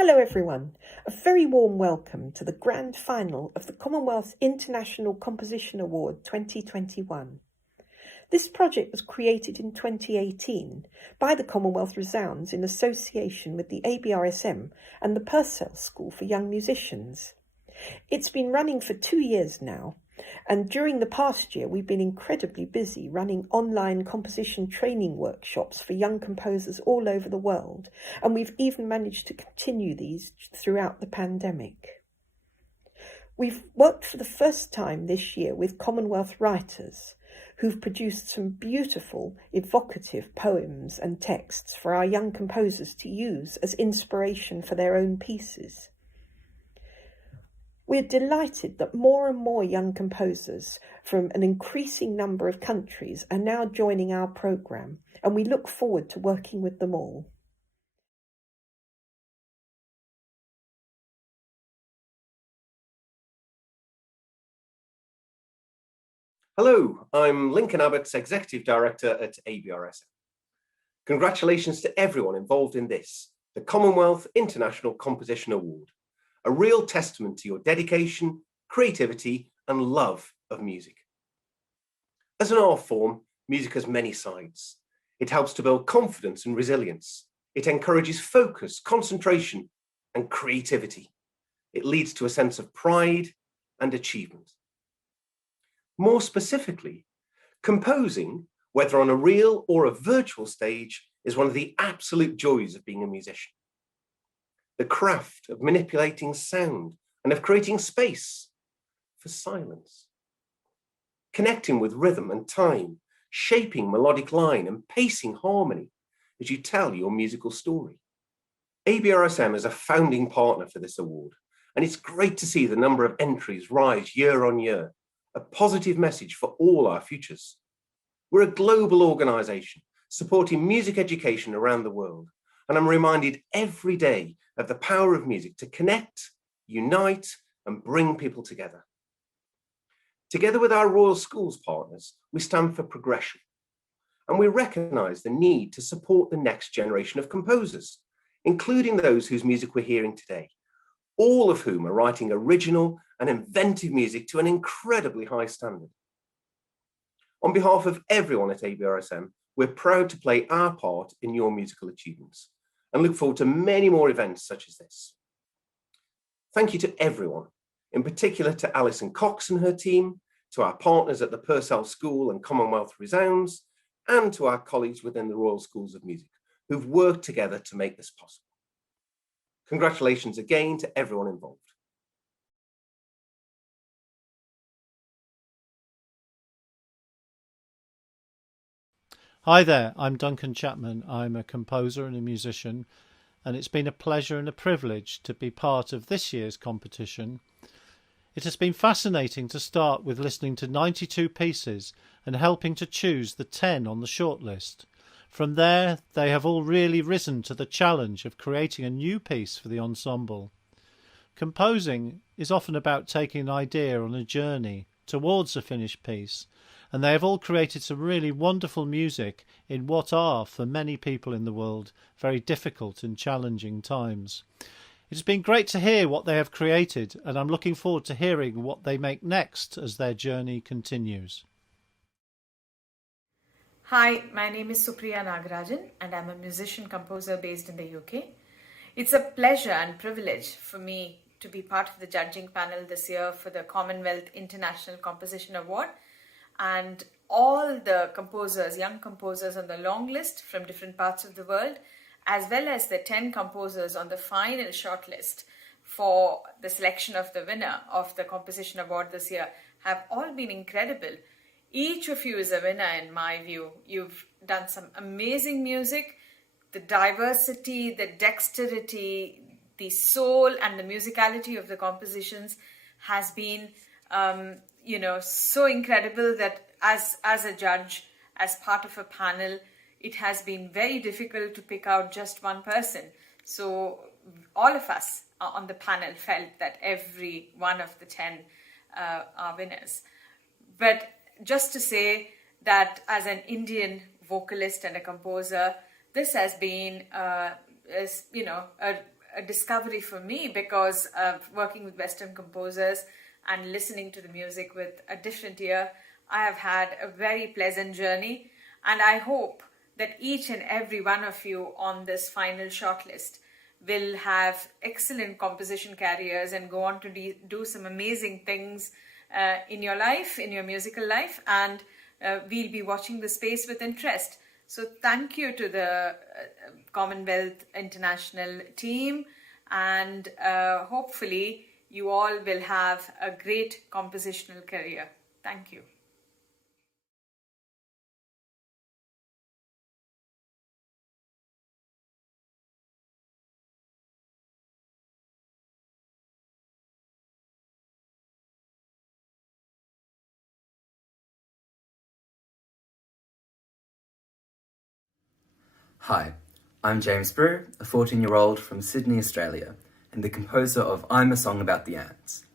Hello everyone, a very warm welcome to the grand final of the Commonwealth International Composition Award 2021. This project was created in 2018 by the Commonwealth Resounds in association with the ABRSM and the Purcell School for Young Musicians. It's been running for 2 years now, and during the past year we've been incredibly busy running online composition training workshops for young composers all over the world, and we've even managed to continue these throughout the pandemic. We've worked for the first time this year with Commonwealth writers who've produced some beautiful, evocative poems and texts for our young composers to use as inspiration for their own pieces. We're delighted that more and more young composers from an increasing number of countries are now joining our programme, and we look forward to working with them all. Hello, I'm Lincoln Abbott's Executive Director at ABRSM. Congratulations to everyone involved in this, the Commonwealth International Composition Award, a real testament to your dedication, creativity, and love of music. As an art form, music has many sides. It helps to build confidence and resilience. It encourages focus, concentration, and creativity. It leads to a sense of pride and achievement. More specifically, composing, whether on a real or a virtual stage, is one of the absolute joys of being a musician. The craft of manipulating sound and of creating space for silence. Connecting with rhythm and time, shaping melodic line and pacing harmony as you tell your musical story. ABRSM is a founding partner for this award, and it's great to see the number of entries rise year on year, a positive message for all our futures. We're a global organisation supporting music education around the world, and I'm reminded every day of the power of music to connect, unite, and bring people together. Together with our Royal Schools partners, we stand for progression, and we recognise the need to support the next generation of composers, including those whose music we're hearing today, all of whom are writing original and inventive music to an incredibly high standard. On behalf of everyone at ABRSM, we're proud to play our part in your musical achievements and look forward to many more events such as this. Thank you to everyone, in particular to Alison Cox and her team, to our partners at the Purcell School and Commonwealth Resounds, and to our colleagues within the Royal Schools of Music, who've worked together to make this possible. Congratulations again to everyone involved. Hi there, I'm Duncan Chapman. I'm a composer and a musician, and it's been a pleasure and a privilege to be part of this year's competition. It has been fascinating to start with listening to 92 pieces and helping to choose the 10 on the shortlist. From there, they have all really risen to the challenge of creating a new piece for the ensemble. Composing is often about taking an idea on a journey towards a finished piece, and they have all created some really wonderful music in what are, for many people in the world, very difficult and challenging times. It has been great to hear what they have created, and I'm looking forward to hearing what they make next as their journey continues. Hi, my name is Supriya Nagarajan, and I'm a musician-composer based in the UK. It's a pleasure and privilege for me to be part of the judging panel this year for the Commonwealth International Composition Award, and all the composers, young composers on the long list from different parts of the world, as well as the 10 composers on the final shortlist for the selection of the winner of the Composition Award this year, have all been incredible. Each of you is a winner in my view. You've done some amazing music. The diversity, the dexterity, the soul and the musicality of the compositions has been so incredible that as a judge, as part of a panel, it has been very difficult to pick out just one person. So all of us on the panel felt that every one of the 10 are winners. But just to say that as an Indian vocalist and a composer, this has been a a discovery for me, because working with Western composers and listening to the music with a different ear, I have had a very pleasant journey, and I hope that each and every one of you on this final shortlist will have excellent composition careers and go on to do some amazing things in your life, in your musical life, and we'll be watching the space with interest. So thank you to the Commonwealth International team, and hopefully you all will have a great compositional career. Thank you. Hi, I'm James Brew, a 14-year-old from Sydney, Australia, and the composer of I'm a Song About the Ants.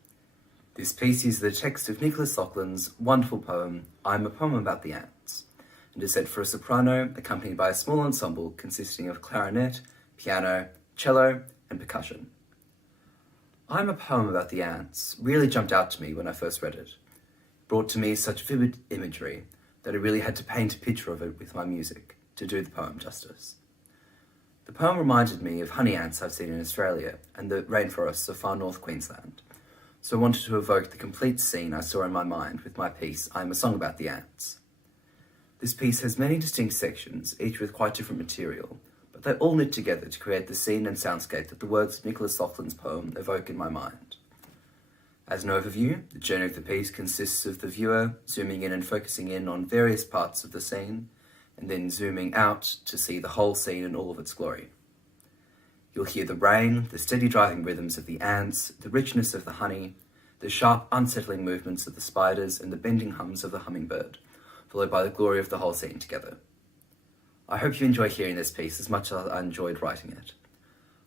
This piece is the text of Nicholas Laughlin's wonderful poem, I'm a Poem About the Ants, and is set for a soprano accompanied by a small ensemble consisting of clarinet, piano, cello, and percussion. I'm a Poem About the Ants really jumped out to me when I first read it. It brought to me such vivid imagery that I really had to paint a picture of it with my music to do the poem justice. The poem reminded me of honey ants I've seen in Australia and the rainforests of far north Queensland, so I wanted to evoke the complete scene I saw in my mind with my piece, I'm a Song About the Ants. This piece has many distinct sections, each with quite different material, but they all knit together to create the scene and soundscape that the words of Nicholas Laughlin's poem evoke in my mind. As an overview, the journey of the piece consists of the viewer zooming in and focusing in on various parts of the scene, and then zooming out to see the whole scene in all of its glory. You'll hear the rain, the steady driving rhythms of the ants, the richness of the honey, the sharp, unsettling movements of the spiders, and the bending hums of the hummingbird, followed by the glory of the whole scene together. I hope you enjoy hearing this piece as much as I enjoyed writing it.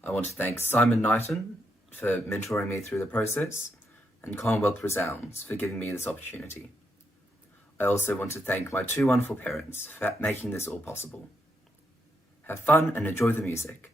I want to thank Simon Knighton for mentoring me through the process, and Commonwealth Resounds for giving me this opportunity. I also want to thank my two wonderful parents for making this all possible. Have fun and enjoy the music.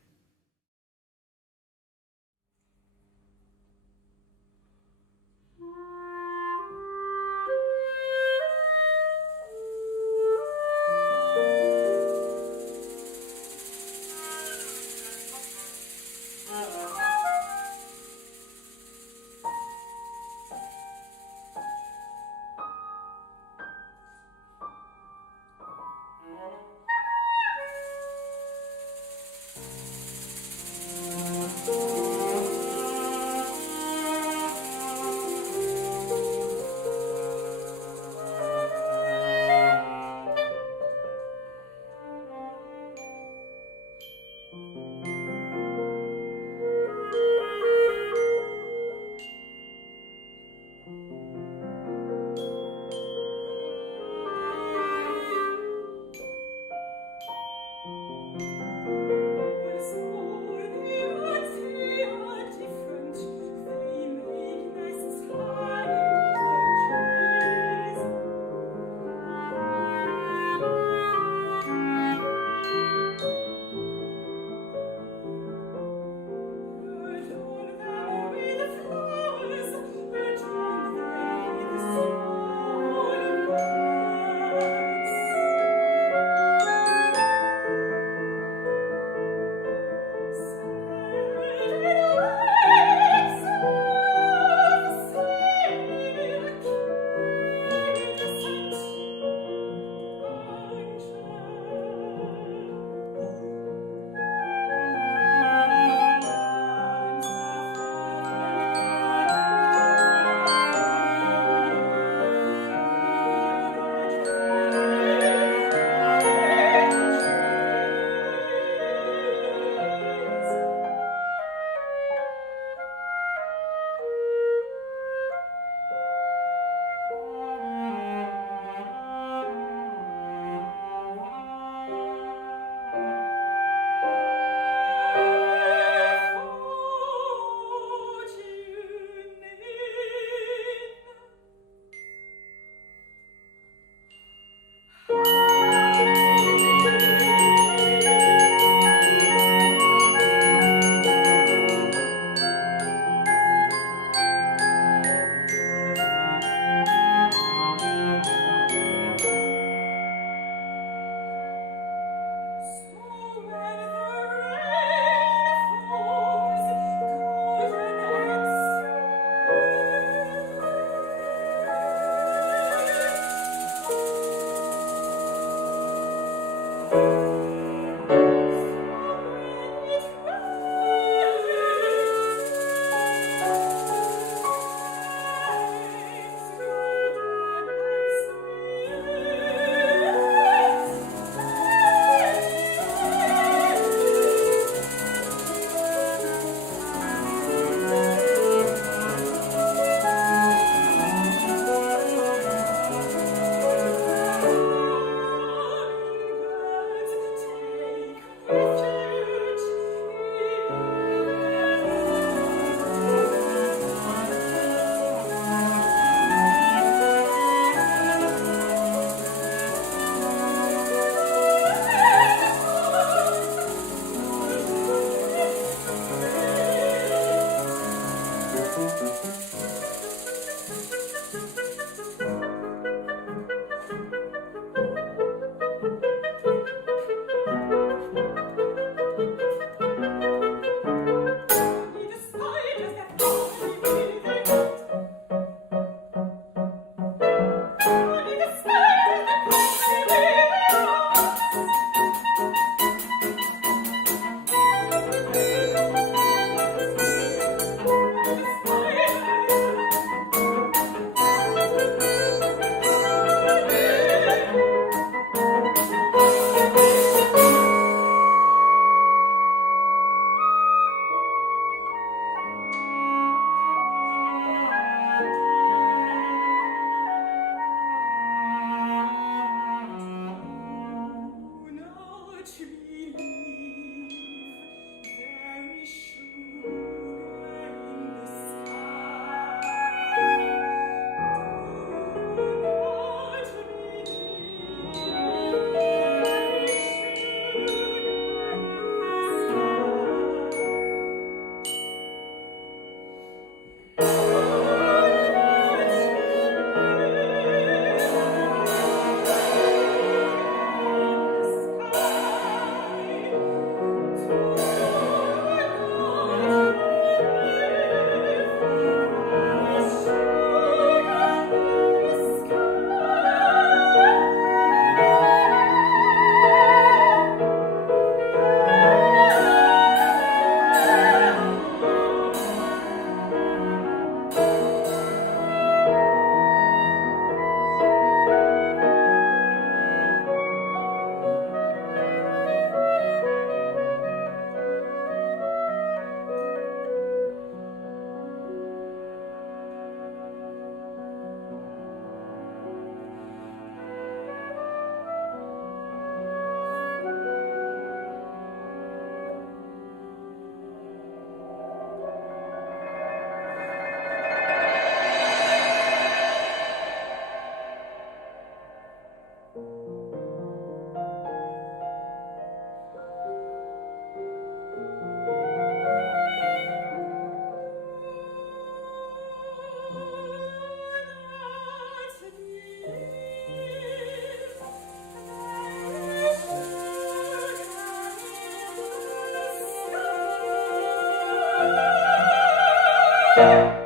Hello,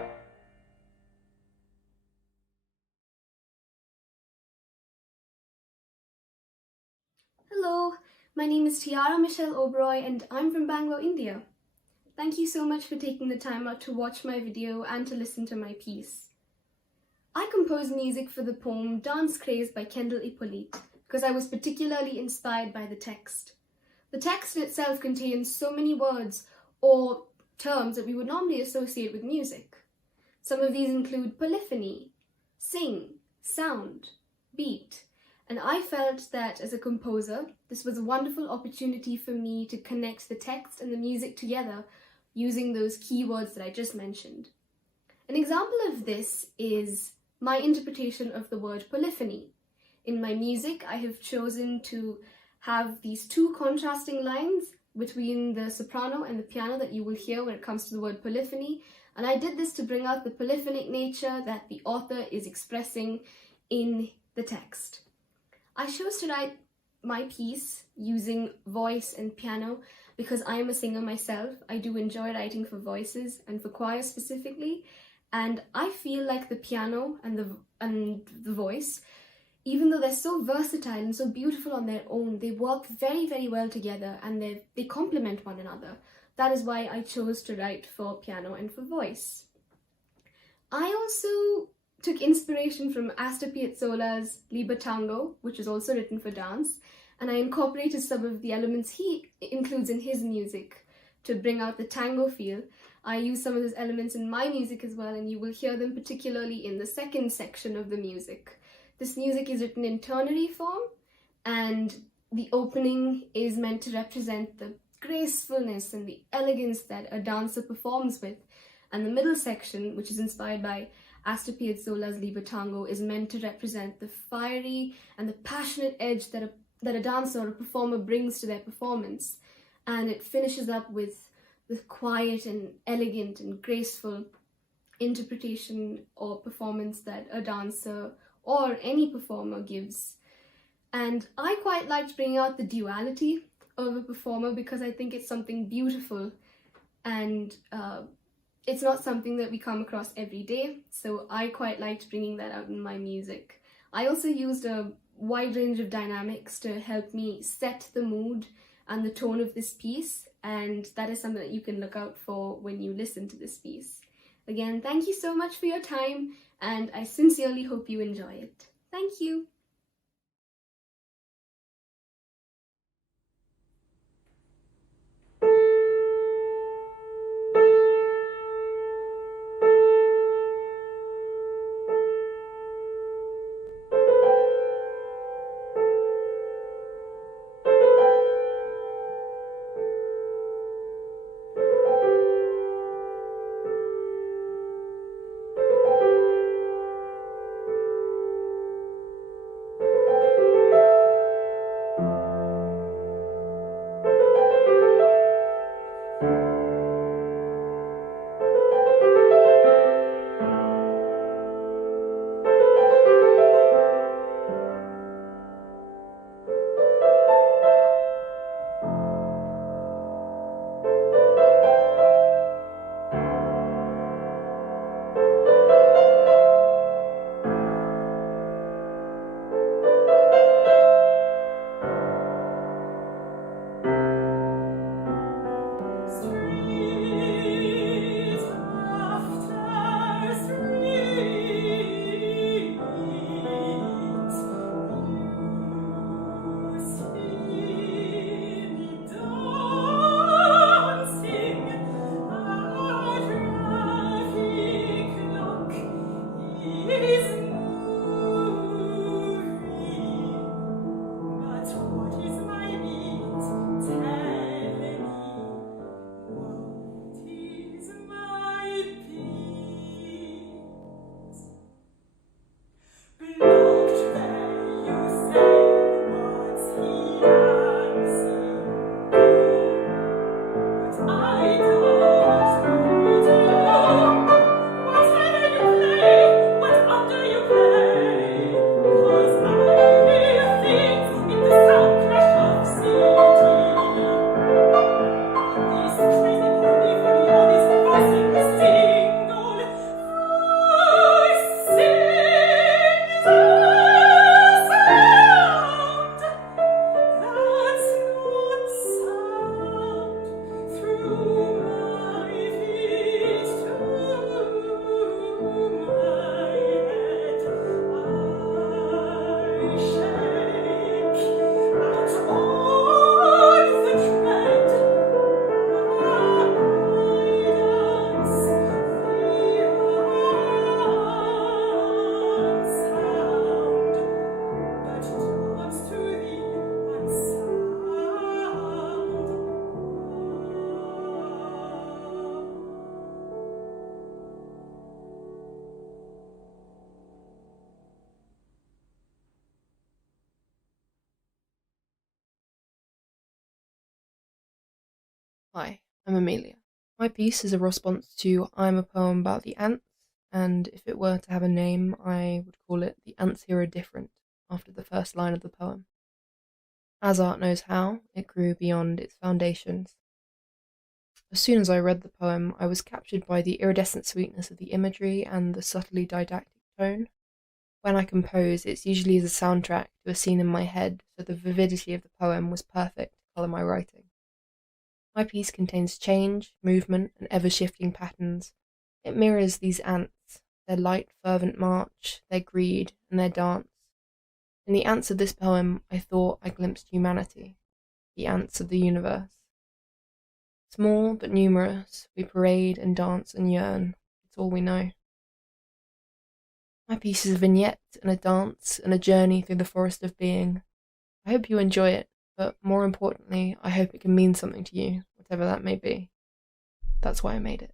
my name is Tiara Michelle Oberoi and I'm from Bangalore, India. Thank you so much for taking the time out to watch my video and to listen to my piece. I composed music for the poem Dance Craze by Kendall Ippolit because I was particularly inspired by the text. The text itself contains so many words or terms that we would normally associate with music. Some of these include polyphony, sing, sound, beat, and I felt that as a composer, this was a wonderful opportunity for me to connect the text and the music together using those keywords that I just mentioned. An example of this is my interpretation of the word polyphony. In my music, I have chosen to have these two contrasting lines between the soprano and the piano that you will hear when it comes to the word polyphony, and I did this to bring out the polyphonic nature that the author is expressing in the text. I chose to write my piece using voice and piano because I am a singer myself. I do enjoy writing for voices and for choir specifically, and I feel like the piano and the voice, even though they're so versatile and so beautiful on their own, they work very, very well together and they complement one another. That is why I chose to write for piano and for voice. I also took inspiration from Astor Piazzolla's Liber Tango, which is also written for dance, and I incorporated some of the elements he includes in his music to bring out the tango feel. I use some of those elements in my music as well, and you will hear them particularly in the second section of the music. This music is written in ternary form, and the opening is meant to represent the gracefulness and the elegance that a dancer performs with, and the middle section, which is inspired by Astor Piazzolla's Liber Tango, is meant to represent the fiery and the passionate edge that a dancer or a performer brings to their performance. And it finishes up with the quiet and elegant and graceful interpretation or performance that a dancer or any performer gives. And I quite liked bringing out the duality of a performer because I think it's something beautiful, and it's not something that we come across every day, so I quite liked bringing that out in my music. I also used a wide range of dynamics to help me set the mood and the tone of this piece, and that is something that you can look out for when you listen to this piece. Again, thank you so much for your time, and I sincerely hope you enjoy it. Thank you. Hi, I'm Amelia. My piece is a response to I'm a poem about the ants, and if it were to have a name, I would call it The Ants Here Are Different, after the first line of the poem. As art knows how, it grew beyond its foundations. As soon as I read the poem, I was captured by the iridescent sweetness of the imagery and the subtly didactic tone. When I compose, it's usually as a soundtrack to a scene in my head, so the vividity of the poem was perfect to colour my writing. My piece contains change, movement, and ever-shifting patterns. It mirrors these ants, their light, fervent march, their greed, and their dance. In the ants of this poem, I thought I glimpsed humanity, the ants of the universe. Small but numerous, we parade and dance and yearn. It's all we know. My piece is a vignette and a dance and a journey through the forest of being. I hope you enjoy it, but more importantly, I hope it can mean something to you, whatever that may be. That's why I made it.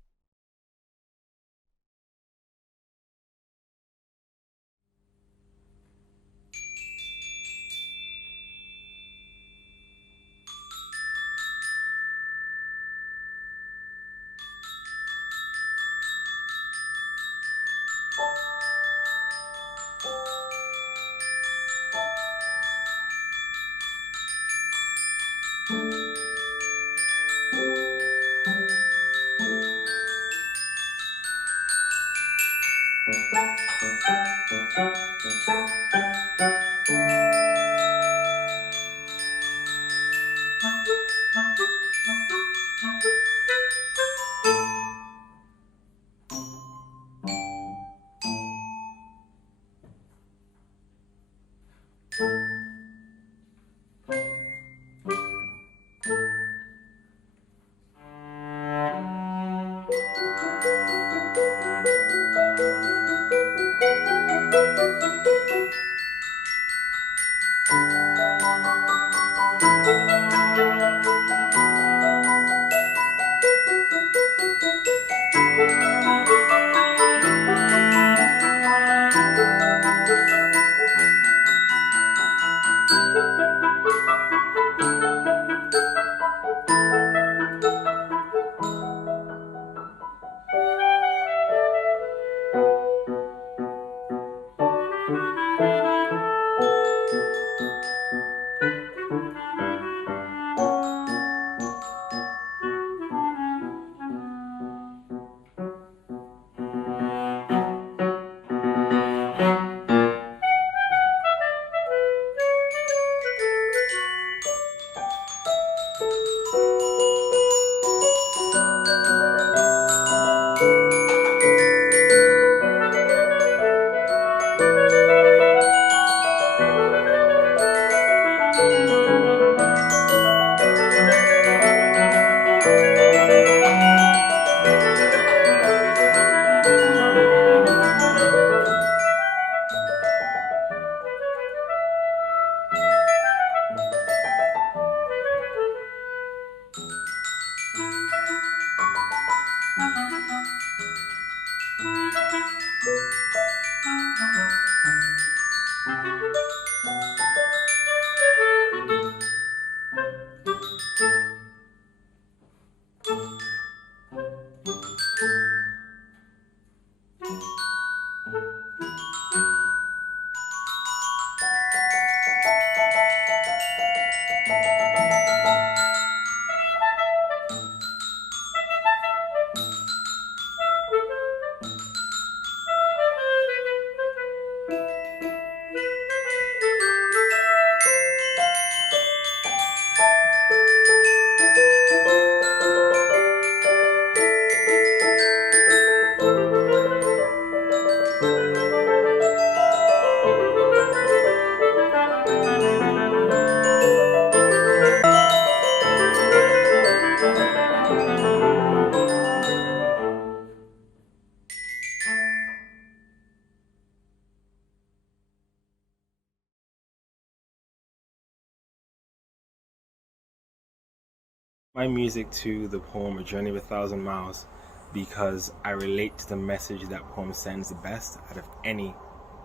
My music to the poem A Journey of a Thousand Miles because I relate to the message that poem sends the best out of any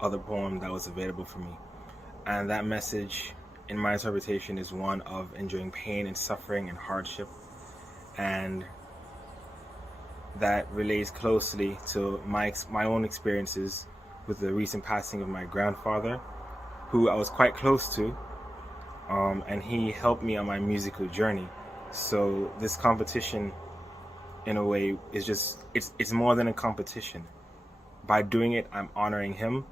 other poem that was available for me. And that message, in my interpretation, is one of enduring pain and suffering and hardship and that relates closely to my own experiences with the recent passing of my grandfather, who I was quite close to, and he helped me on my musical journey. So this competition, in a way, is just, it's more than a competition. By doing it, I'm honoring him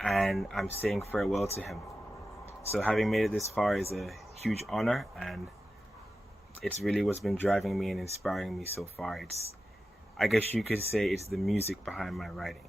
and I'm saying farewell to him. So having made it this far is a huge honor, and it's really what's been driving me and inspiring me so far. I guess you could say it's the music behind my writing.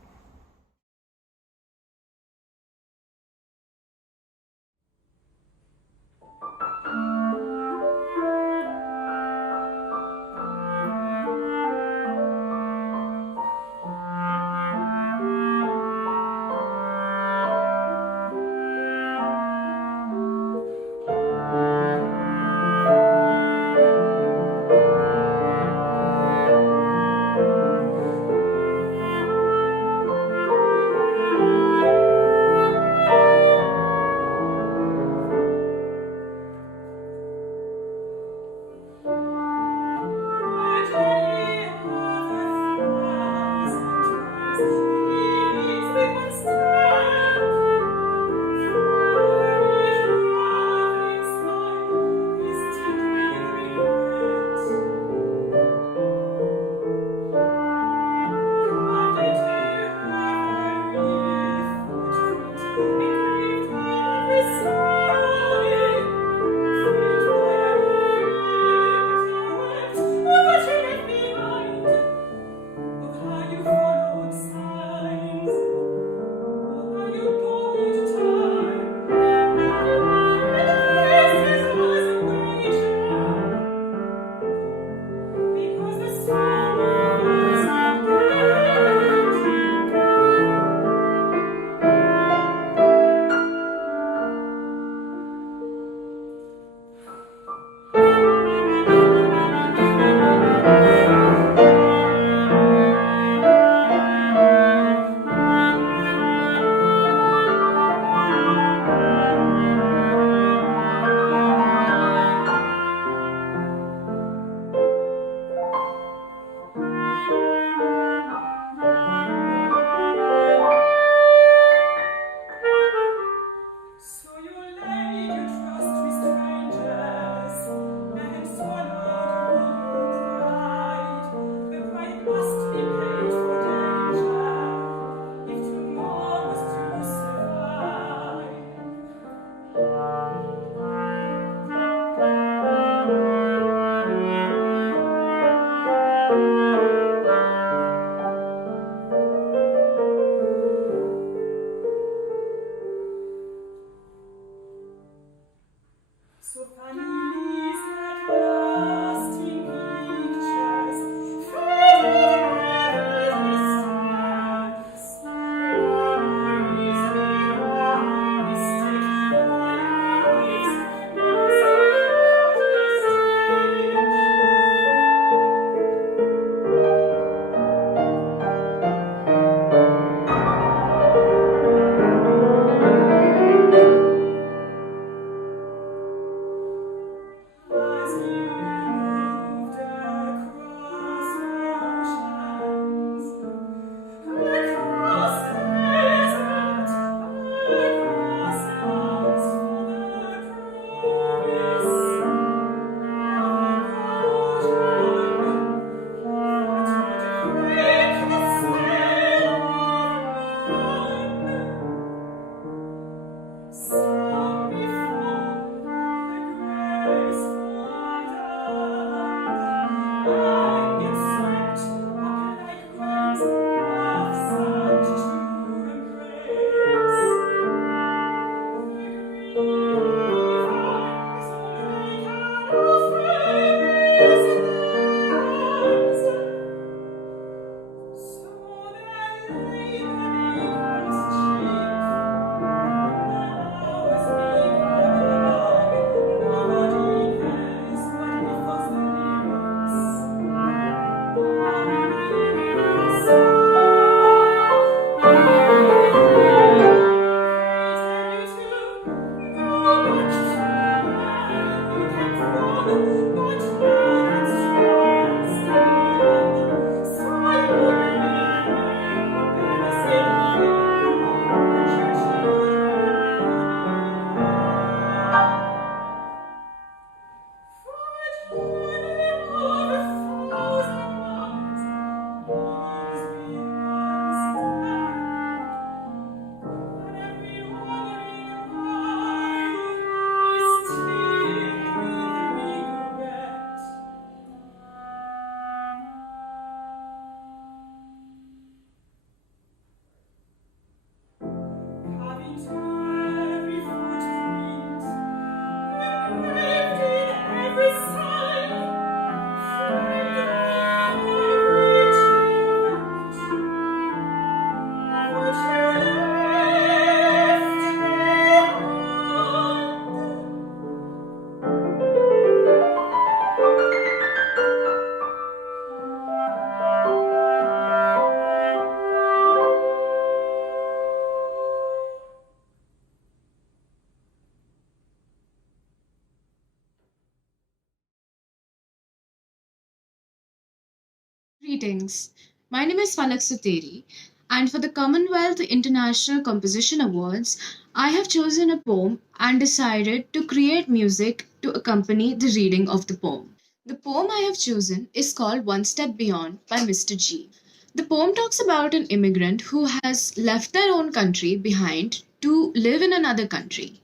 Greetings. My name is Falak Suteri, and for the Commonwealth International Composition Awards, I have chosen a poem and decided to create music to accompany the reading of the poem. The poem I have chosen is called One Step Beyond by Mr. G. The poem talks about an immigrant who has left their own country behind to live in another country.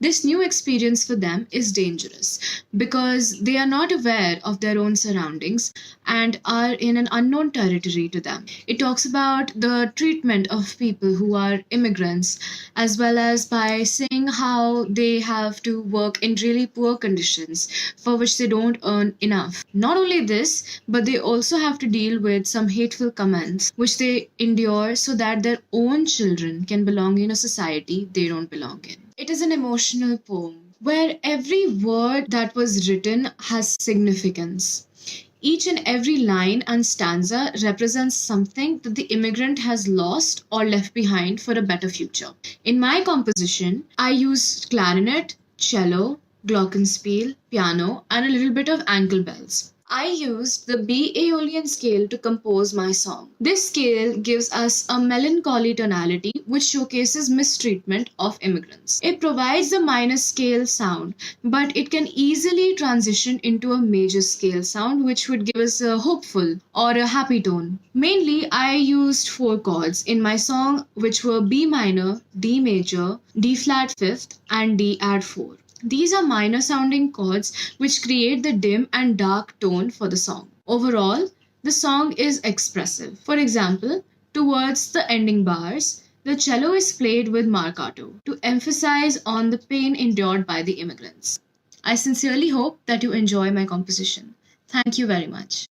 This new experience for them is dangerous because they are not aware of their own surroundings and are in an unknown territory to them. It talks about the treatment of people who are immigrants, as well as by saying how they have to work in really poor conditions for which they don't earn enough. Not only this, but they also have to deal with some hateful comments which they endure so that their own children can belong in a society they don't belong in. It is an emotional poem where every word that was written has significance. Each and every line and stanza represents something that the immigrant has lost or left behind for a better future. In my composition, I used clarinet, cello, glockenspiel, piano, and a little bit of ankle bells. I used the B Aeolian scale to compose my song. This scale gives us a melancholy tonality which showcases mistreatment of immigrants. It provides the minor scale sound, but it can easily transition into a major scale sound which would give us a hopeful or a happy tone. Mainly, I used 4 chords in my song which were B minor, D major, D flat 5th, and D add 4. These are minor sounding chords which create the dim and dark tone for the song. Overall, the song is expressive. For example, towards the ending bars, the cello is played with marcato to emphasize on the pain endured by the immigrants. I sincerely hope that you enjoy my composition. Thank you very much.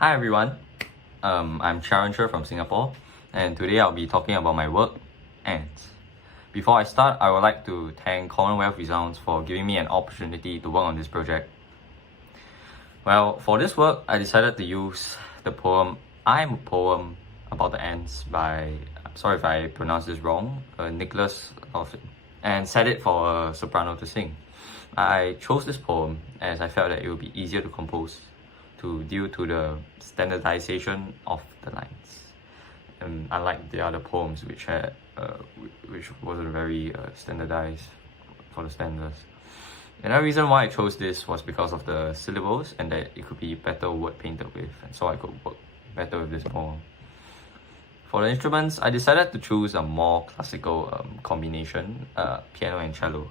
Hi everyone, I'm Sharon Sher from Singapore, and today I'll be talking about my work, Ants. Before I start, I would like to thank Commonwealth Resounds for giving me an opportunity to work on this project. Well, for this work, I decided to use the poem I'm a Poem About the Ants by, I'm sorry if I pronounce this wrong, Nicholas Lawson, and set it for a soprano to sing. I chose this poem as I felt that it would be easier to compose due to the standardization of the lines. Unlike the other poems which wasn't very standardized for the standards. Another reason why I chose this was because of the syllables and that it could be better word painted with, and so I could work better with this poem. For the instruments, I decided to choose a more classical combination, piano and cello.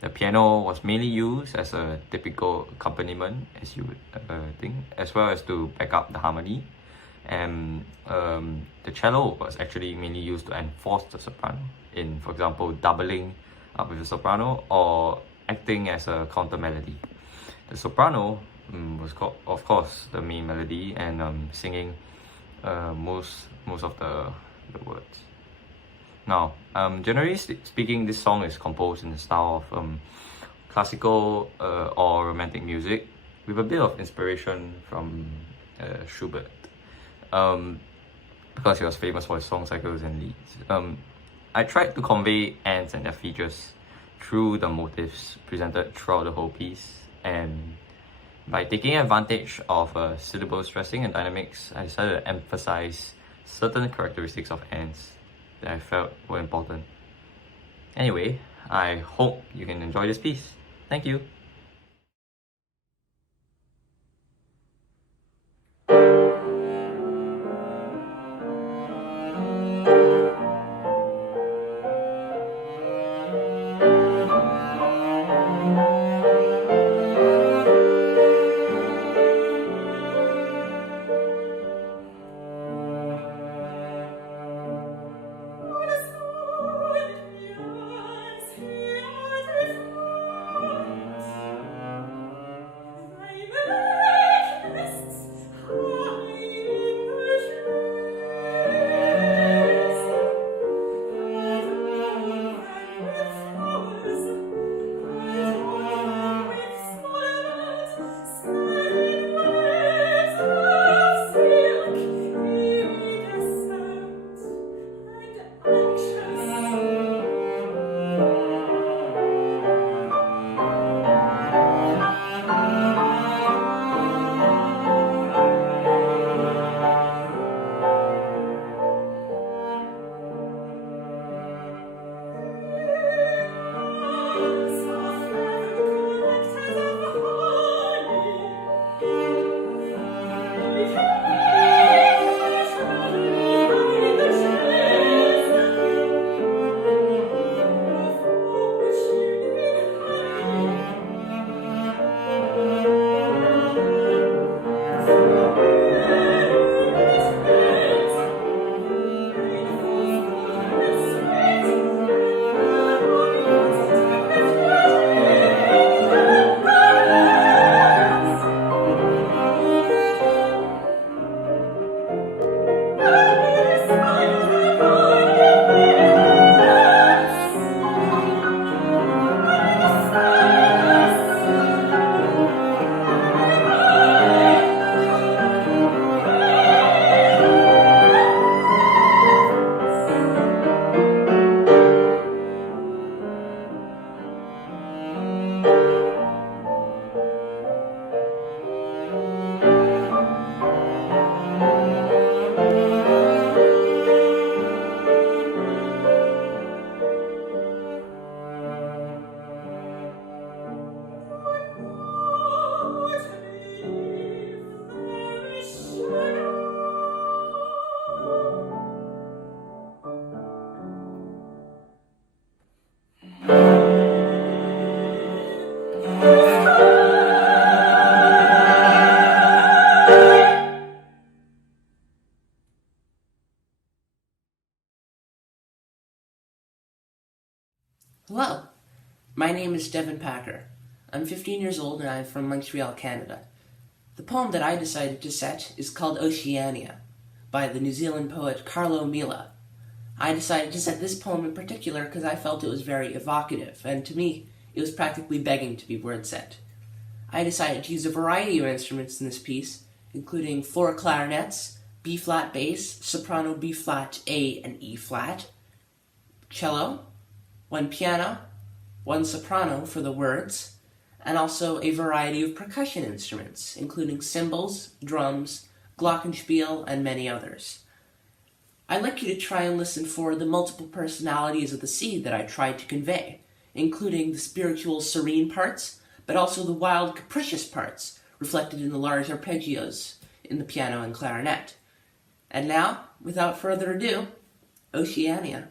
The piano was mainly used as a typical accompaniment, as you would think, as well as to back up the harmony. And the cello was actually mainly used to enforce the soprano in, for example, doubling up with the soprano or acting as a counter melody. The soprano was, of course, the main melody and singing most of the words. Now, generally speaking, this song is composed in the style of classical or romantic music with a bit of inspiration from Schubert, because he was famous for his song cycles and leads. I tried to convey ants and their features through the motifs presented throughout the whole piece, and by taking advantage of syllable stressing and dynamics, I decided to emphasize certain characteristics of ants that I felt were important. Anyway, I hope you can enjoy this piece. Thank you. Hello, my name is Devin Packer. I'm 15 years old and I'm from Montreal, Canada. The poem that I decided to set is called Oceania by the New Zealand poet Carlo Mila. I decided to set this poem in particular because I felt it was very evocative, and to me, it was practically begging to be word set. I decided to use a variety of instruments in this piece, including 4 clarinets, B-flat bass, soprano B-flat, A, and E-flat, cello, 1 piano, 1 soprano for the words, and also a variety of percussion instruments, including cymbals, drums, glockenspiel, and many others. I'd like you to try and listen for the multiple personalities of the sea that I tried to convey, including the spiritual, serene parts, but also the wild, capricious parts, reflected in the large arpeggios in the piano and clarinet. And now, without further ado, Oceania.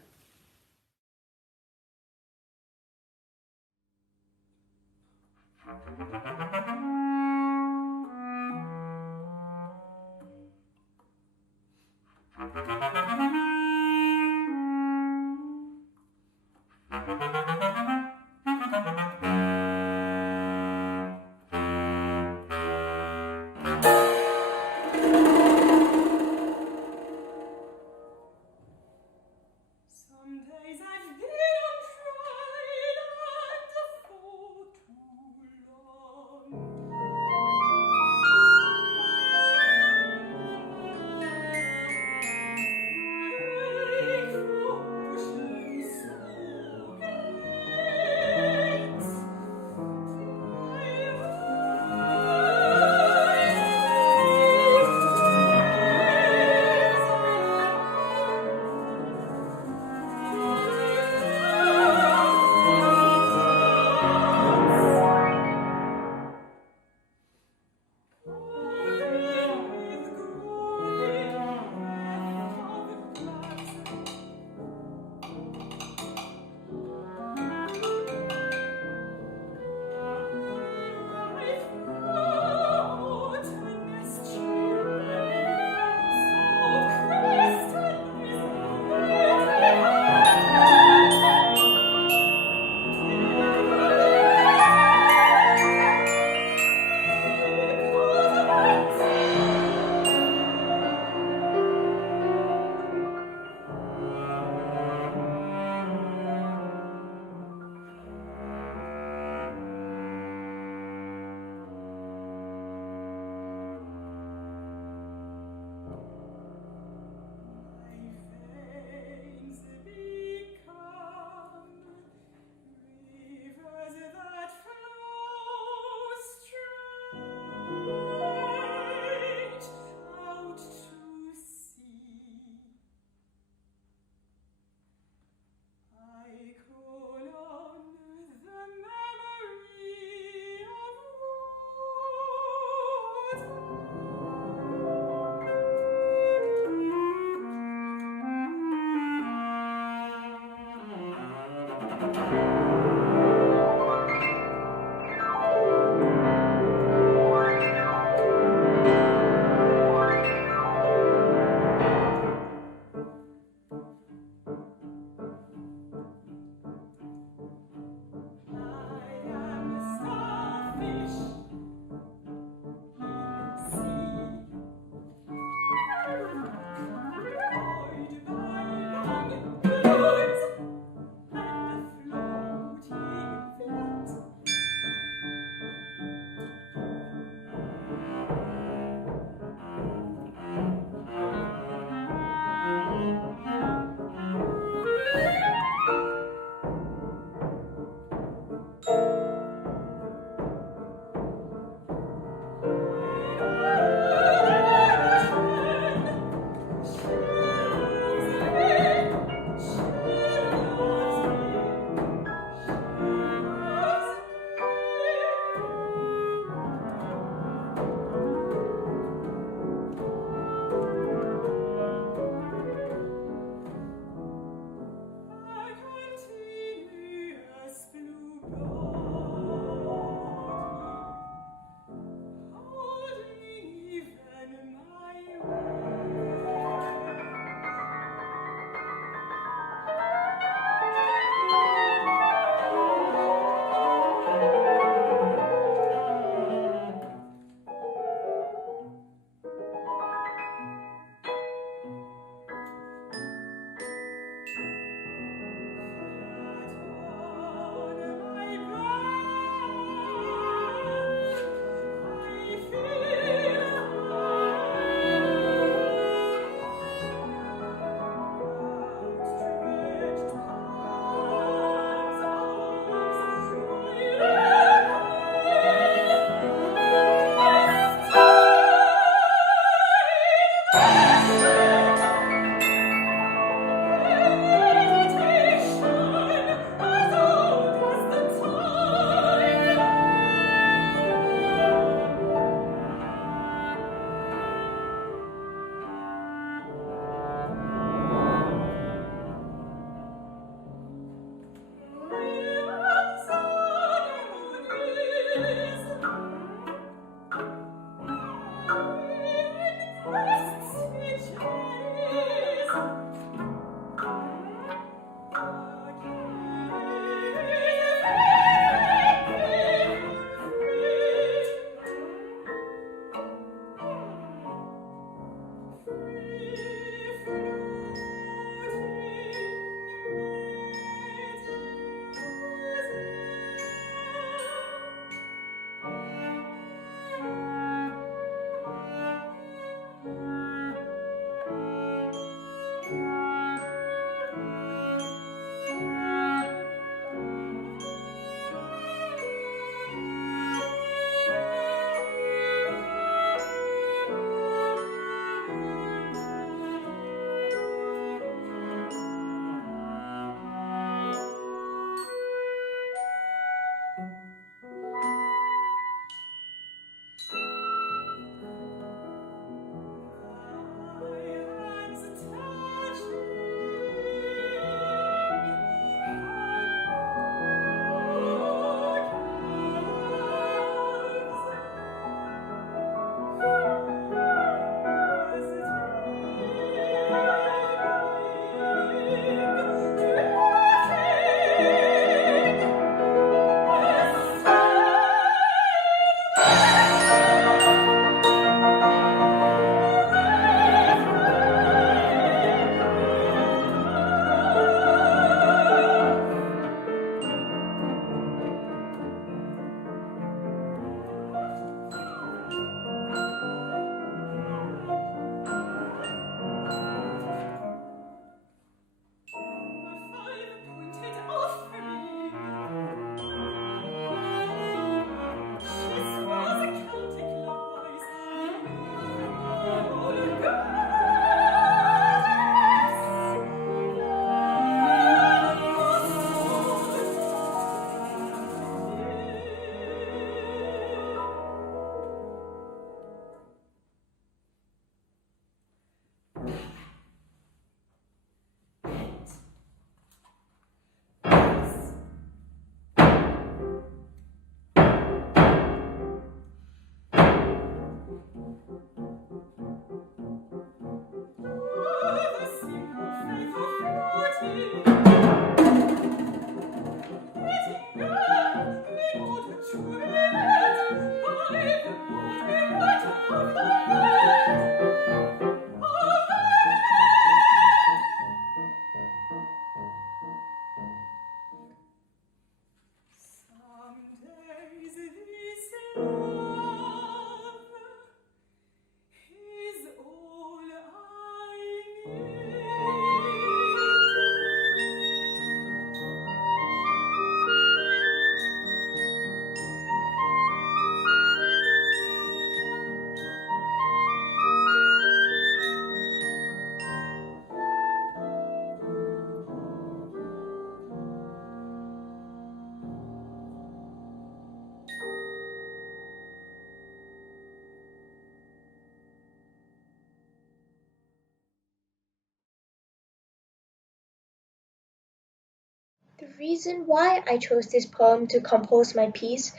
The reason why I chose this poem to compose my piece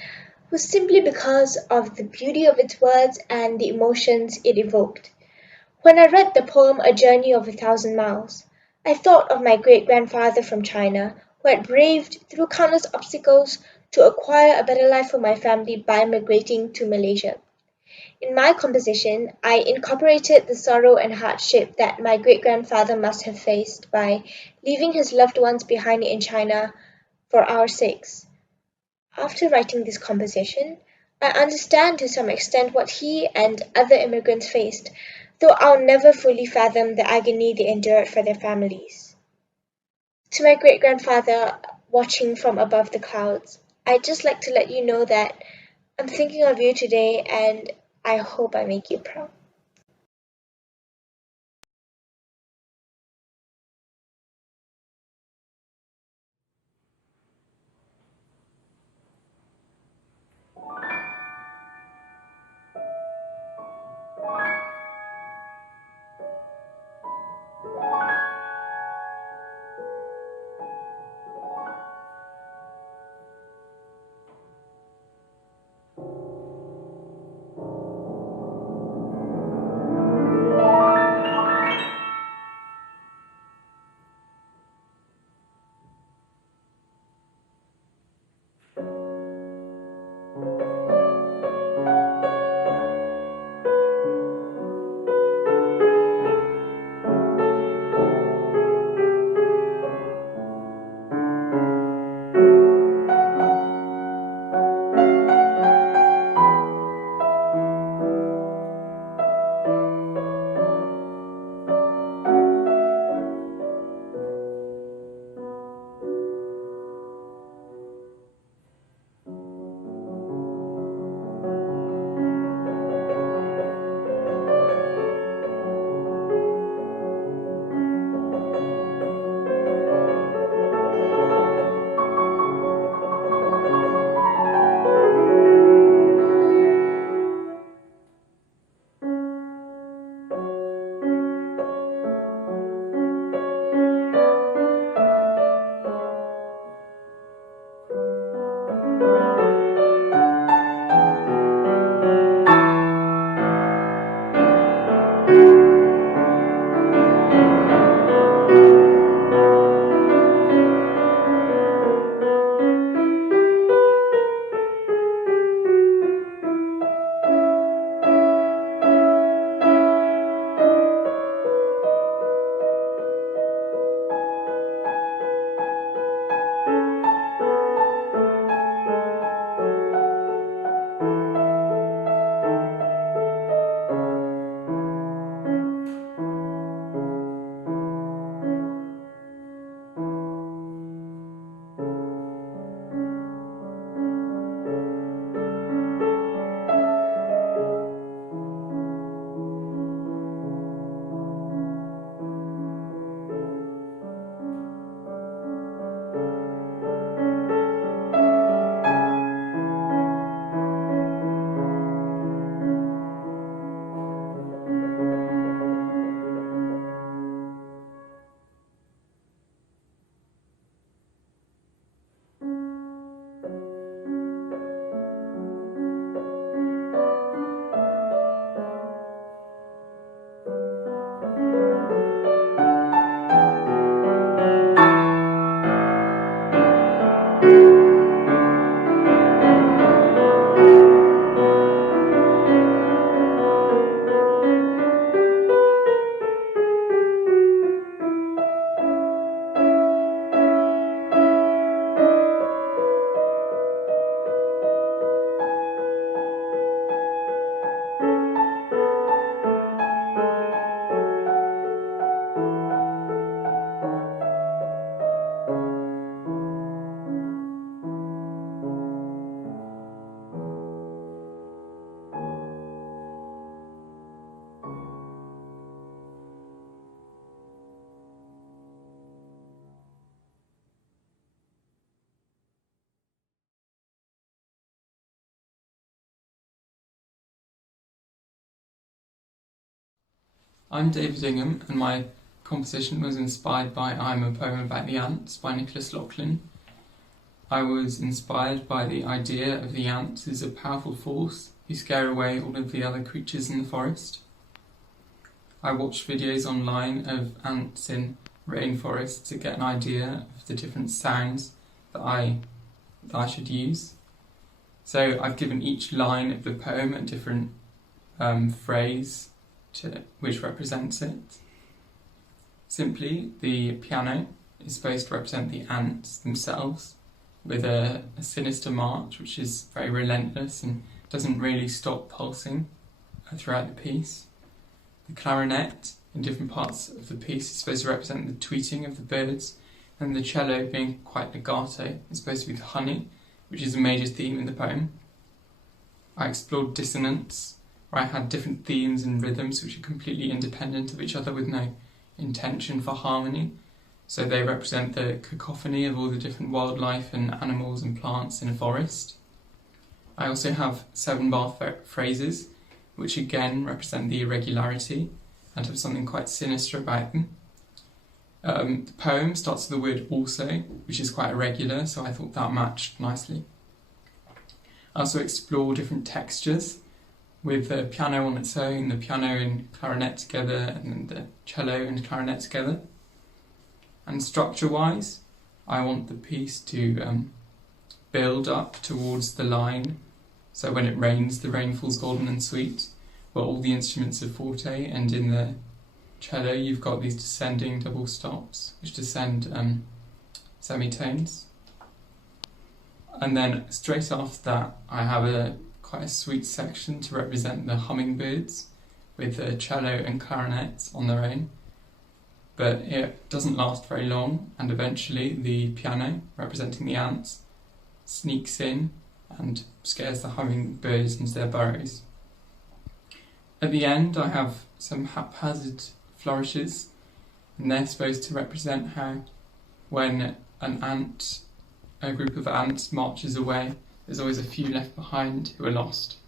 was simply because of the beauty of its words and the emotions it evoked. When I read the poem A Journey of 1,000 Miles, I thought of my great grandfather from China who had braved through countless obstacles to acquire a better life for my family by migrating to Malaysia. In my composition, I incorporated the sorrow and hardship that my great grandfather must have faced by leaving his loved ones behind in China for our sakes. After writing this composition, I understand to some extent what he and other immigrants faced, though I'll never fully fathom the agony they endured for their families. To my great grandfather watching from above the clouds, I'd just like to let you know that I'm thinking of you today and I hope I make you proud. I'm David Ingham, and my composition was inspired by I'm a Poem About the Ants by Nicholas Lachlan. I was inspired by the idea of the ants as a powerful force who scare away all of the other creatures in the forest. I watched videos online of ants in rainforests to get an idea of the different sounds that I should use. So I've given each line of the poem a different phrase which represents it. Simply, the piano is supposed to represent the ants themselves, with a sinister march which is very relentless and doesn't really stop pulsing throughout the piece. The clarinet in different parts of the piece is supposed to represent the tweeting of the birds, and the cello, being quite legato, is supposed to be the honey, which is a major theme in the poem. I explored dissonance, where I had different themes and rhythms which are completely independent of each other with no intention for harmony. So they represent the cacophony of all the different wildlife and animals and plants in a forest. I also have 7-bar phrases, which again represent the irregularity and have something quite sinister about them. The poem starts with the word also, which is quite irregular, so I thought that matched nicely. I also explore different textures, with the piano on its own, the piano and clarinet together, and then the cello and clarinet together. And structure-wise, I want the piece to build up towards the line. So when it rains, the rain falls golden and sweet, where all the instruments are forte, and in the cello you've got these descending double stops, which descend semitones. And then straight after that, I have quite a sweet section to represent the hummingbirds, with the cello and clarinet on their own. But it doesn't last very long, and eventually the piano, representing the ants, sneaks in and scares the hummingbirds into their burrows. At the end, I have some haphazard flourishes, and they're supposed to represent how when a group of ants marches away, there's always a few left behind who are lost.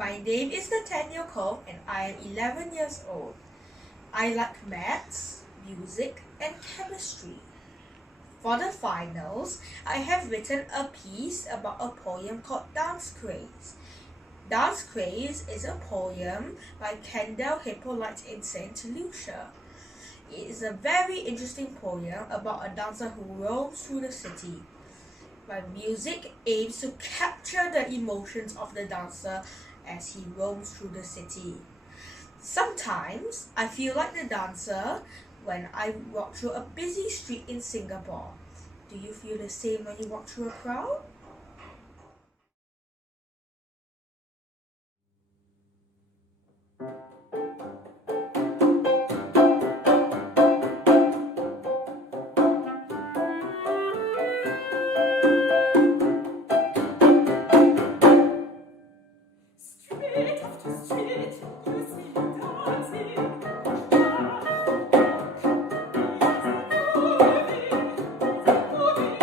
My name is Nathaniel Kong and I am 11 years old. I like maths, music and chemistry. For the finals, I have written a piece about a poem called Dance Craze. Dance Craze is a poem by Kendall Hippolyte in St. Lucia. It is a very interesting poem about a dancer who roams through the city. My music aims to capture the emotions of the dancer as he roams through the city. Sometimes I feel like the dancer when I walk through a busy street in Singapore. Do you feel the same when you walk through a crowd? But what is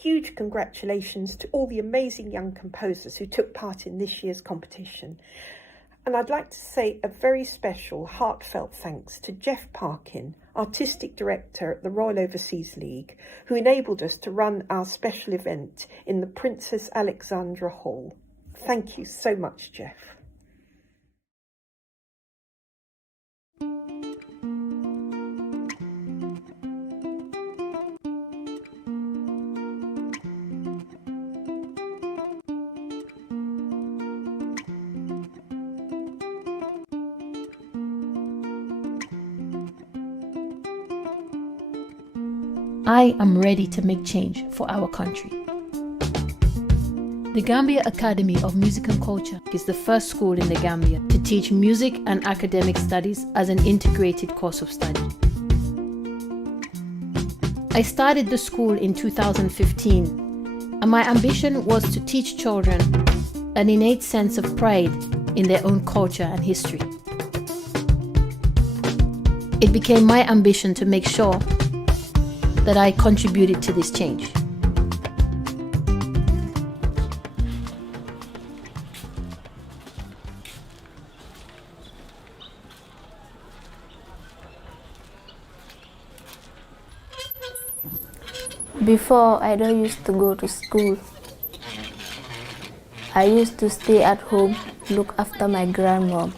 Huge congratulations to all the amazing young composers who took part in this year's competition. And I'd like to say a very special, heartfelt thanks to Jeff Parkin, Artistic Director at the Royal Overseas League, who enabled us to run our special event in the Princess Alexandra Hall. Thank you so much, Jeff. I am ready to make change for our country. The Gambia Academy of Music and Culture is the first school in the Gambia to teach music and academic studies as an integrated course of study. I started the school in 2015, and my ambition was to teach children an innate sense of pride in their own culture and history. It became my ambition to make sure that I contributed to this change. Before, I don't used to go to school. I used to stay at home, look after my grandmom.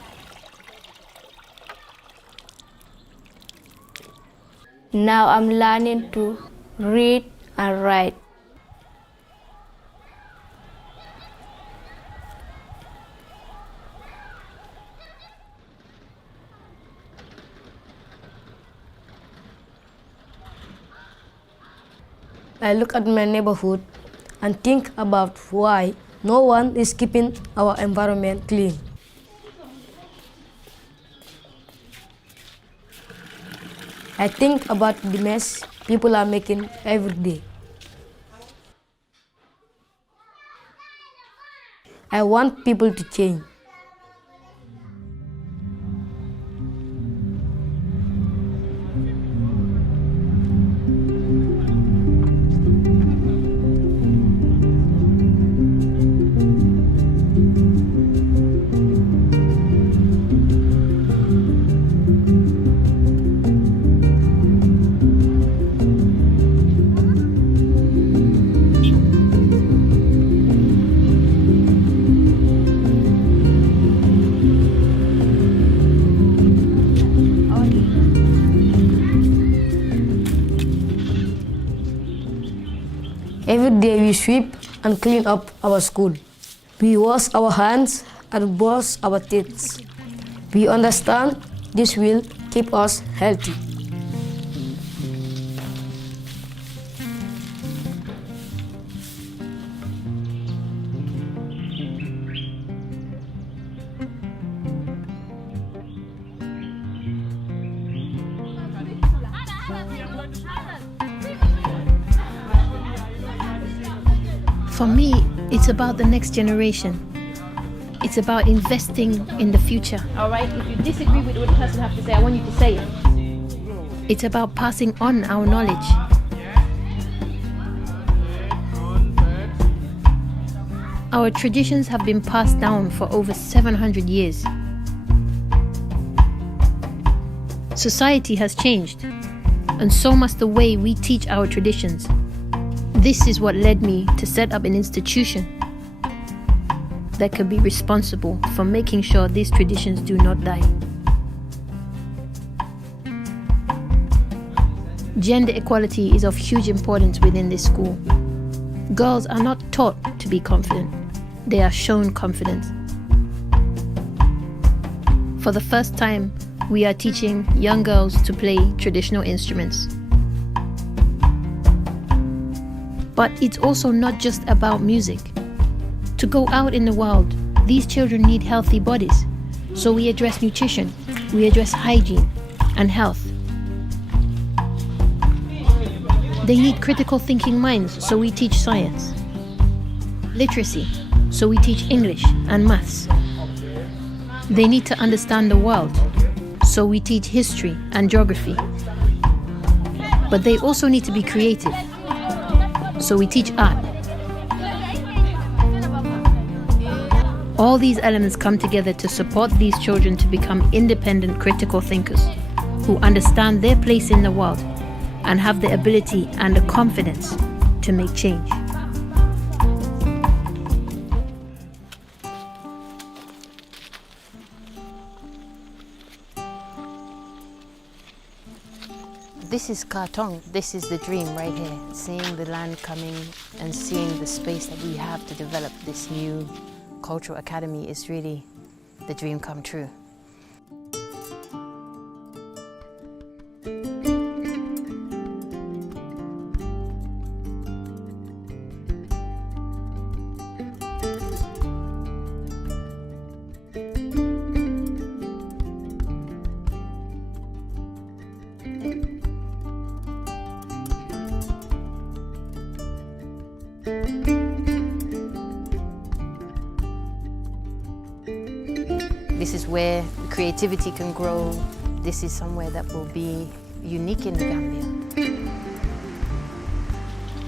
Now I'm learning to read and write. I look at my neighborhood and think about why no one is keeping our environment clean. I think about the mess people are making every day. I want people to change. Every day we sweep and clean up our school. We wash our hands and brush our teeth. We understand this will keep us healthy. For me, it's about the next generation. It's about investing in the future. All right, if you disagree with what the person has to say, I want you to say it. It's about passing on our knowledge. Our traditions have been passed down for over 700 years. Society has changed, and so must the way we teach our traditions. This is what led me to set up an institution that could be responsible for making sure these traditions do not die. Gender equality is of huge importance within this school. Girls are not taught to be confident, they are shown confidence. For the first time, we are teaching young girls to play traditional instruments. But it's also not just about music. To go out in the world, these children need healthy bodies. So we address nutrition, we address hygiene and health. They need critical thinking minds, so we teach science. Literacy, so we teach English and maths. They need to understand the world, so we teach history and geography. But they also need to be creative. so we teach art. All these elements come together to support these children to become independent critical thinkers who understand their place in the world and have the ability and the confidence to make change. This is Kartong. This is the dream right here. Seeing the land coming and seeing the space that we have to develop this new cultural academy is really the dream come true. This is where creativity can grow. This is somewhere that will be unique in the Gambia.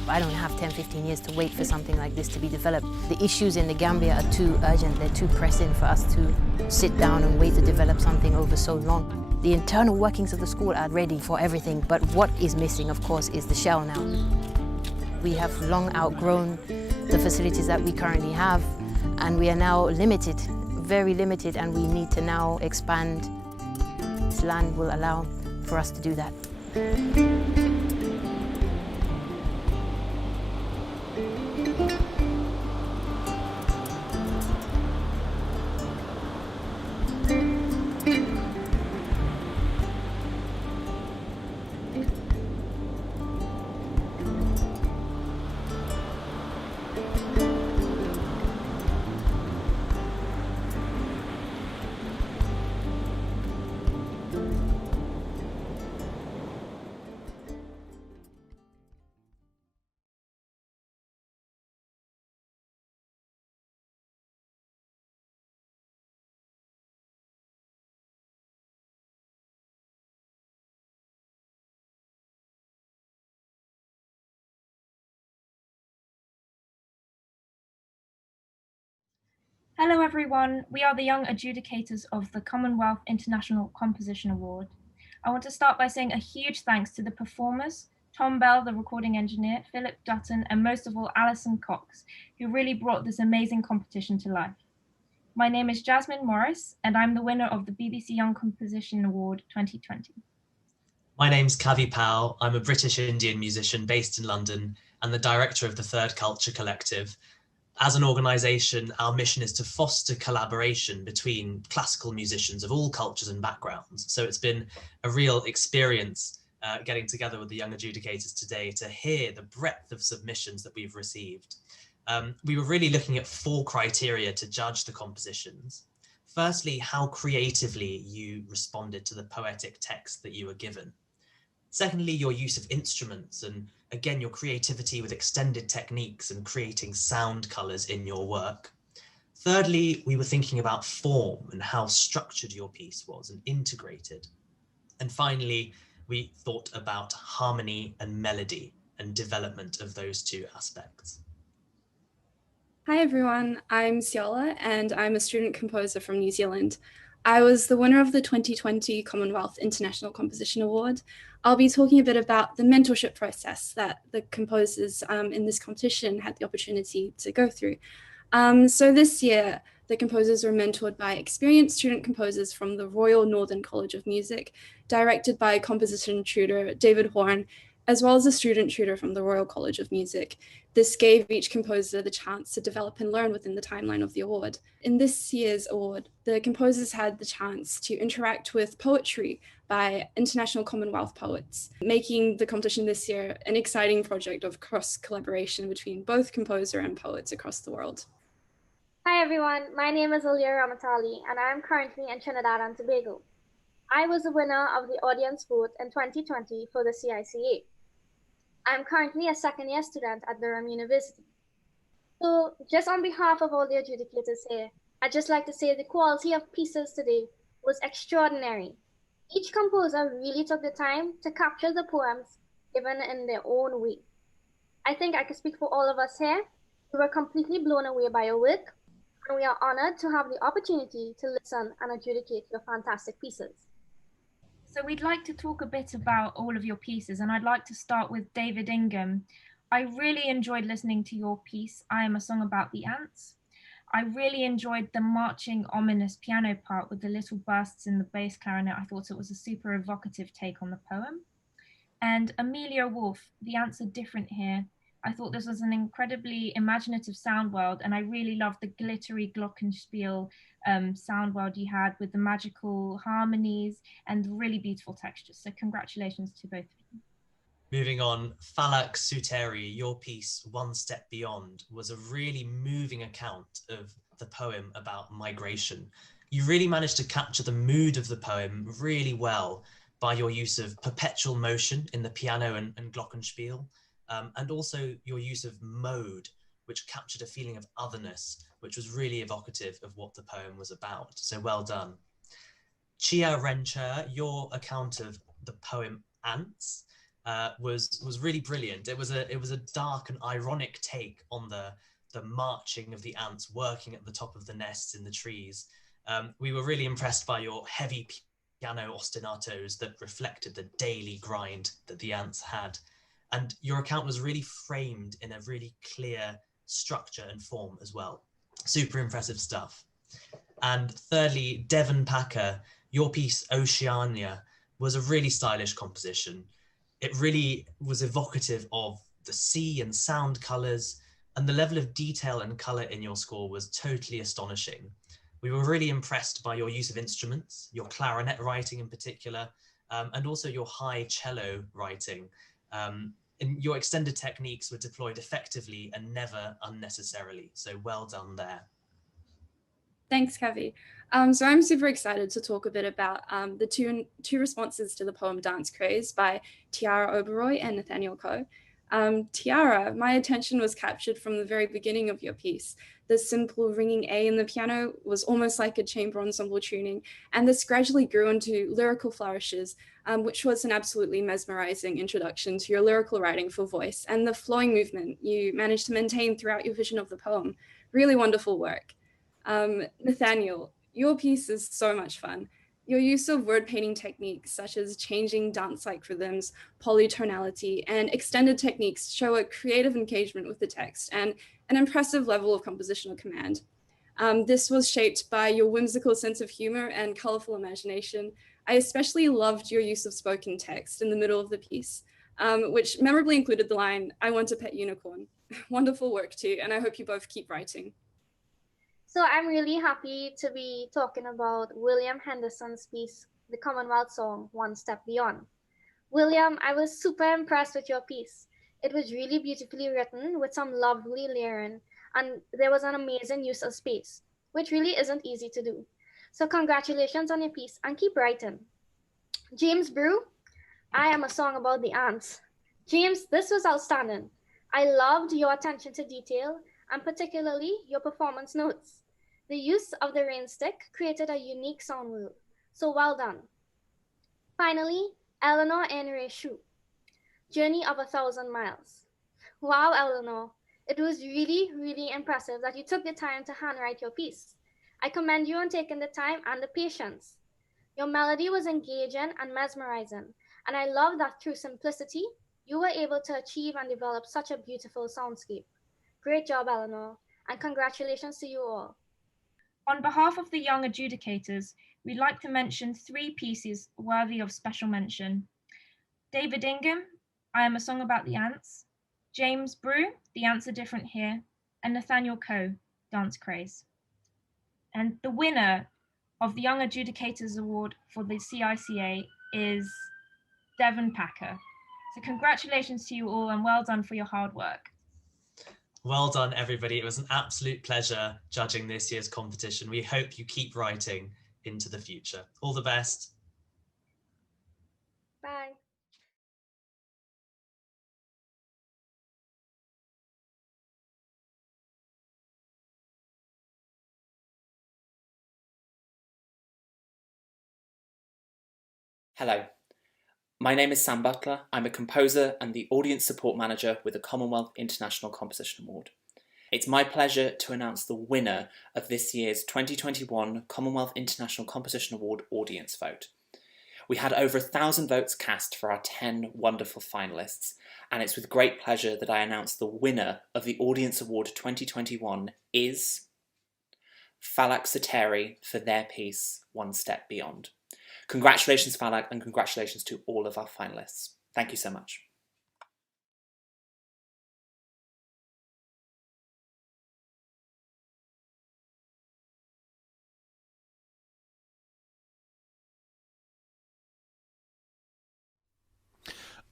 I don't have 10, 15 years to wait for something like this to be developed. The issues in the Gambia are too urgent, they're too pressing for us to sit down and wait to develop something over so long. The internal workings of the school are ready for everything, but what is missing, of course, is the shell now. We have long outgrown the facilities that we currently have, and we are now limited, very limited, and we need to now expand. This land will allow for us to do that. Hello everyone, we are the young adjudicators of the Commonwealth International Composition Award. I want to start by saying a huge thanks to the performers, Tom Bell, the recording engineer, Philip Dutton, and most of all, Alison Cox, who really brought this amazing competition to life. My name is Jasmine Morris, and I'm the winner of the BBC Young Composition Award 2020. My name's Kavi Powell. I'm a British Indian musician based in London and the director of the Third Culture Collective. As an organisation, our mission is to foster collaboration between classical musicians of all cultures and backgrounds. So it's been a real experience getting together with the young adjudicators today to hear the breadth of submissions that we've received. We were really looking at 4 criteria to judge the compositions. Firstly, how creatively you responded to the poetic text that you were given. Secondly, your use of instruments and, again, your creativity with extended techniques and creating sound colours in your work. Thirdly, we were thinking about form and how structured your piece was and integrated. And finally, we thought about harmony and melody and development of those 2 aspects. Hi everyone, I'm Siola and I'm a student composer from New Zealand. I was the winner of the 2020 Commonwealth International Composition Award. I'll be talking a bit about the mentorship process that the composers in this competition had the opportunity to go through. So this year, the composers were mentored by experienced student composers from the Royal Northern College of Music, directed by composition tutor David Horn, as well as a student tutor from the Royal College of Music. This gave each composer the chance to develop and learn within the timeline of the award. In this year's award, the composers had the chance to interact with poetry by international Commonwealth poets, making the competition this year an exciting project of cross-collaboration between both composer and poets across the world. Hi everyone, my name is Alia Ramatali and I am currently in Trinidad and Tobago. I was the winner of the audience vote in 2020 for the CICA. I'm currently a second-year student at Durham University. So just on behalf of all the adjudicators here, I'd just like to say the quality of pieces today was extraordinary. Each composer really took the time to capture the poems given in their own way. I think I can speak for all of us here. We were completely blown away by your work, and we are honored to have the opportunity to listen and adjudicate your fantastic pieces. So we'd like to talk a bit about all of your pieces, and I'd like to start with David Ingham. I really enjoyed listening to your piece, I Am a Song About the Ants. I really enjoyed the marching, ominous piano part with the little bursts in the bass clarinet. I thought it was a super evocative take on the poem. And Amelia Wolf, The Ants Are Different Here. I thought this was an incredibly imaginative sound world, and I really loved the glittery glockenspiel sound world you had with the magical harmonies and really beautiful textures. So congratulations to both of you. Moving on, Falak Suteri, your piece, One Step Beyond, was a really moving account of the poem about migration. You really managed to capture the mood of the poem really well by your use of perpetual motion in the piano and glockenspiel, and also your use of mode, which captured a feeling of otherness, which was really evocative of what the poem was about. So well done. Chia Rencher, your account of the poem Ants was really brilliant. It was a dark and ironic take on the marching of the ants working at the top of the nests in the trees. We were really impressed by your heavy piano ostinatos that reflected the daily grind that the ants had. And your account was really framed in a really clear structure and form as well. Super impressive stuff. And thirdly, Devon Packer, your piece Oceania was a really stylish composition. It really was evocative of the sea and sound colours, and the level of detail and colour in your score was totally astonishing. We were really impressed by your use of instruments, your clarinet writing in particular, and also your high cello writing. And your extended techniques were deployed effectively and never unnecessarily, so well done there. Thanks, Kavi. So I'm super excited to talk a bit about the two responses to the poem Dance Craze by Tiara Oberoi and Nathaniel Coe. Tiara, my attention was captured from the very beginning of your piece. The simple ringing A in the piano was almost like a chamber ensemble tuning, and this gradually grew into lyrical flourishes, which was an absolutely mesmerizing introduction to your lyrical writing for voice, and the flowing movement you managed to maintain throughout your vision of the poem. Really wonderful work. Nathaniel, your piece is so much fun. Your use of word painting techniques such as changing dance-like rhythms, polytonality, and extended techniques show a creative engagement with the text and an impressive level of compositional command. This was shaped by your whimsical sense of humor and colorful imagination. I especially loved your use of spoken text in the middle of the piece, which memorably included the line, "I want a pet unicorn." Wonderful work too, and I hope you both keep writing. So I'm really happy to be talking about William Henderson's piece, the Commonwealth song, One Step Beyond. William, I was super impressed with your piece. It was really beautifully written with some lovely layering, and there was an amazing use of space, which really isn't easy to do. So congratulations on your piece and keep writing. James Brew, I Am a Song About the Ants. James, this was outstanding. I loved your attention to detail and particularly your performance notes. The use of the rain stick created a unique sound world, so well done. Finally, Eleanor N. Shu, Journey of 1,000 Miles. Wow, Eleanor, it was really impressive that you took the time to handwrite your piece. I commend you on taking the time and the patience. Your melody was engaging and mesmerizing, and I love that through simplicity, you were able to achieve and develop such a beautiful soundscape. Great job, Eleanor, and congratulations to you all. On behalf of the young adjudicators, we'd like to mention 3 pieces worthy of special mention. David Ingham, I Am a Song About the Ants, James Brew, The Ants Are Different Here, and Nathaniel Coe, Dance Craze. And the winner of the Young Adjudicators Award for the CICA is Devon Packer. So congratulations to you all and well done for your hard work. Well done, everybody. It was an absolute pleasure judging this year's competition. We hope you keep writing into the future. All the best. Bye. Hello, My name is Sam Butler. I'm a composer and the Audience Support Manager with the Commonwealth International Composition Award. It's my pleasure to announce the winner of this year's 2021 Commonwealth International Composition Award audience vote. We had over 1,000 votes cast for our 10 wonderful finalists, and it's with great pleasure that I announce the winner of the Audience Award 2021 is Falak Soteri for their piece, One Step Beyond. Congratulations, Falak, and congratulations to all of our finalists. Thank you so much.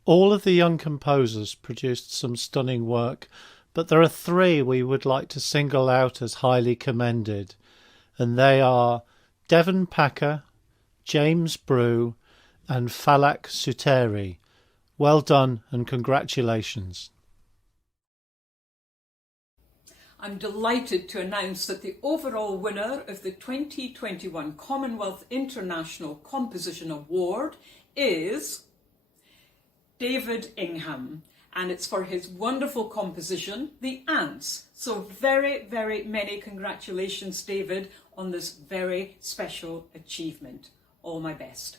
All of the young composers produced some stunning work, but there are three we would like to single out as highly commended, and they are Devon Packer, James Brew, and Falak Soteri. Well done and congratulations. I'm delighted to announce that the overall winner of the 2021 Commonwealth International Composition Award is David Ingham, and it's for his wonderful composition, The Ants. So very, very many congratulations, David, on this very special achievement. All my best.